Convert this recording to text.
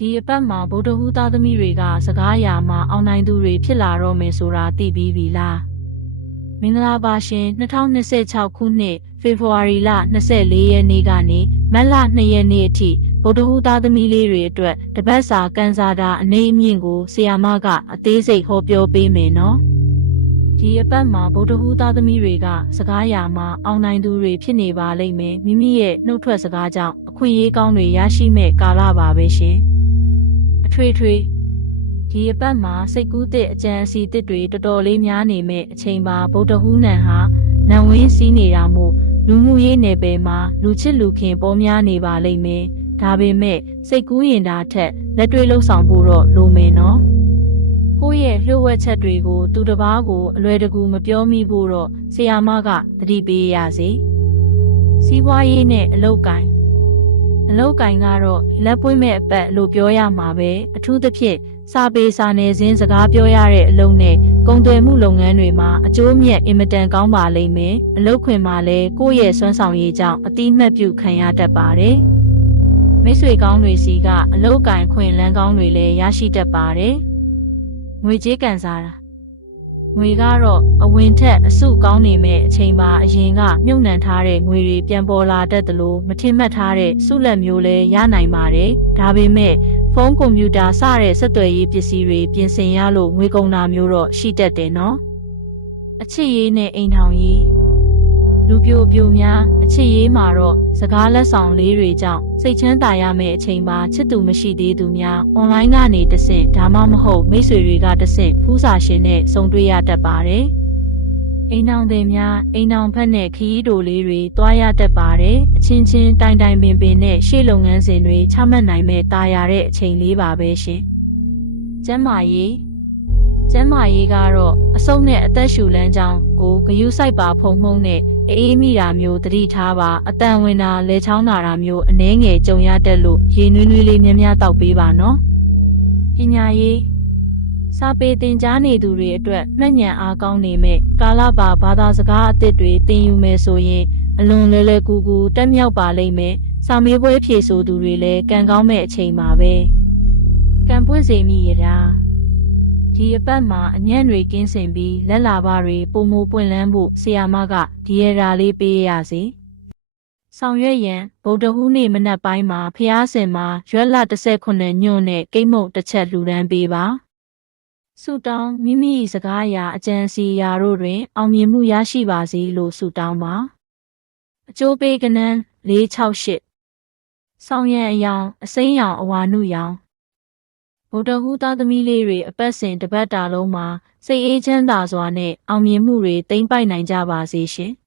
ဒီအပတ်မှာဗုဒ္ဓဟူးသားသမီးတွေကစကားအရာမှာအောင်နိုင်သူတွေဖြစ်လာတော့မယ်ဆိုတာသိပြီးပြီလားမင်္ဂလာပါရှင်2026ခုနှစ်ဖေဖော်ဝါရီလ24ရက်နေ့ကနေမတ်လ2ရက်နေ့အထိဗုဒ္ဓဟူးသားသမီးလေးတွေအတွက်တပတ်စာကန်စာတာအနေအမြင့်ကိုဆရာမကအသေးစိတ်ဟောပြောပေးမယ်နော်ဒီအပတ်မှာဗုဒ္ဓဟူးသားသမီးတွေကစကားအရာမှာအောင်နိုင်သူတွေဖြစ်နေပါလိမ့်မယ်မိမိရဲ့နှုတ်ထွက်စကားကြောင့်အခွင့်အရေးကောင်းတွေရရှိမဲ့ကာလပါပဲရှင်အထွေထွေဒီအပတ်မှာစိတ်ကူးတဲ့အကြံအစီတစ်တွေတော်တော်လေးများနေမဲ့အချိန်ပါဗုဒ္ဓဟူးနံဟာနံဝင်းစီးနေတာမို့လူမှုရေးနယ်ပယ်မှာလူချစ်လူခင်ပေါ်များနေပါလိမ့်မယ်ဒါပေမဲ့စိတ်ကူးရင်တာထက်လက်တွေ့လှုပ်ဆောင်ဖို့တော့လိုမယ်နော်ကိုယ့်ရဲ့လျှို့ဝှက်ချက်တွေကိုသူတစ်ပါးကိုအလွယ်တကူမပြောမိဖို့တော့ဆရာမကသတိပေးရစေစီးပွားရေးနဲ့အလုပ်ကိုင်ကတော့လက်ပွင့်မဲ့အပတ်လို့ပြောရမှာပဲအထူးသဖြင့်စာပေစာနယ်ဇင်းစကားပြောရတဲ့အလုပ်နဲ့ကုန်သွယ်မှုလုပ်ငန်းတွေမှာအကျိုးမြတ်အင်မတန်ကောင်းပါလိမ့်မယ်အလုပ်ခွင်မှာလည်းကိုယ့်ရဲ့စွမ်းဆောင်ရည်ကြောင့်အတိအမှတ်ပြုခံရတတ်ပါတယ်မိတ်ဆွေကောင်းတွေစီကအလုပ်ကိုင်ခွင့်လမ်းကောင်းတွေလည်းရရှိတတ်ပါတယ်ငွေကြေးကန်စားတာငွေကတော့အဝင်ထက်အစုကောင်းနေမဲ့အချိန်ပါအရင်ကမြုပ်နှံထားတဲ့ငွေတွေပြန်ပေါ်လာတတ်သလိုမထင်မှတ်ထားတဲ့စုလက်မျိုးလည်းရနိုင်ပါတယ်ဒါပေမဲ့ဖုန်းကွန်ပျူတာစတဲ့ဆက်သွယ်ရေးပစ္စည်းတွေပြင်ဆင်ရလို့ငွေကုန်တာမျိုးတော့ရှိတတ်တယ်နော်အချစ်ရေးနဲ့အိမ်ထောင်ရေးလူပြိုများအချစ်ရေးမှာတော့စကားလက်ဆောင်လေးတွေကြောင့်စိတ်ချမ်းသာရမယ့်အချိန်မှာချစ်သူမရှိသေးသူများအွန်လိုင်းကနေတဆင့်ဒါမှမဟုတ်မိတ်ဆွေတွေကတဆင့်ဖူးစာရှင်နဲ့ဆုံတွေ့ရတတ်ပါတယ်။အိမ်ထောင်သည်များအိမ်ထောင်ဖက်နဲ့ခရီးတိုလေးတွေတွားရတတ်ပါတယ်။အချင်းချင်းတိုင်ပင်နဲ့ရှေ့လုပ်ငန်းစဉ်တွေချမှတ်နိုင်မဲ့တာယာတဲ့အချိန်လေးပါပဲရှင်။ကျန်းမာရေးကတော့အဆုတ်နဲ့အသက်ရှူလမ်းကြောင်းကိုဂယုစိုက်ပါဖုံမှုန့်နဲ့အေးမိတာမျိုးသတိထားပါအတန်ဝင်တာလဲချောင်းတာမျိုးအနှဲငယ်ကြုံရတတ်လို့ရေနွေးလေးများတောက်ပေးပါနော်ပညာရေးစာပေသင်ကြားနေသူတွေအတွက်မှတ်ဉာဏ်အားကောင်းနေမဲ့ကာလပါဘာသာစကားအသစ်တွေသင်ယူမယ်ဆိုရင်အလွန်လွယ်ကူတက်မြောက်ပါလိမ့်မယ်စာမေးပွဲဖြေဆိုသူတွေလည်းကံကောင်းမဲ့အချိန်ပါပဲကံပွင့်စေမိရတာဒီအပတ်မှာအညံ့တွေကင်းစင်ပြီးလက်လာပါတွေပုံမပွင့်လန်းဖို့ဆရာမကဒီရတာလေးပေးရစေဆောင်ရွက်ရန်ဗုဒ္ဓဟူးနေ့မနက်ပိုင်းမှာဖျားစင်မှာရွက်လ19ညွန့်နဲ့ကိတ်မုတ်တစ်ချက်လှူဒန်းပေးပါဆုတောင်းမိမိစကားအရာအကြံစီရာတို့တွင်အောင်မြင်မှုရရှိပါစေလို့ဆုတောင်းပါအကျိုးပေးကဏ္ဍ468ဆောင်ရန်အယောင်အစိမ်းရောင်အဝါနုရောင်ဗုဒ္ဓဟူးသားသမီးလေးတွေအပတ်စဉ်တစ်ပတ်တာလုံးမှာစိတ်အေးချမ်းသာစွာနဲ့အောင်မြင်မှုတွေသိမ်းပိုက်နိုင်ကြပါစေရှင်။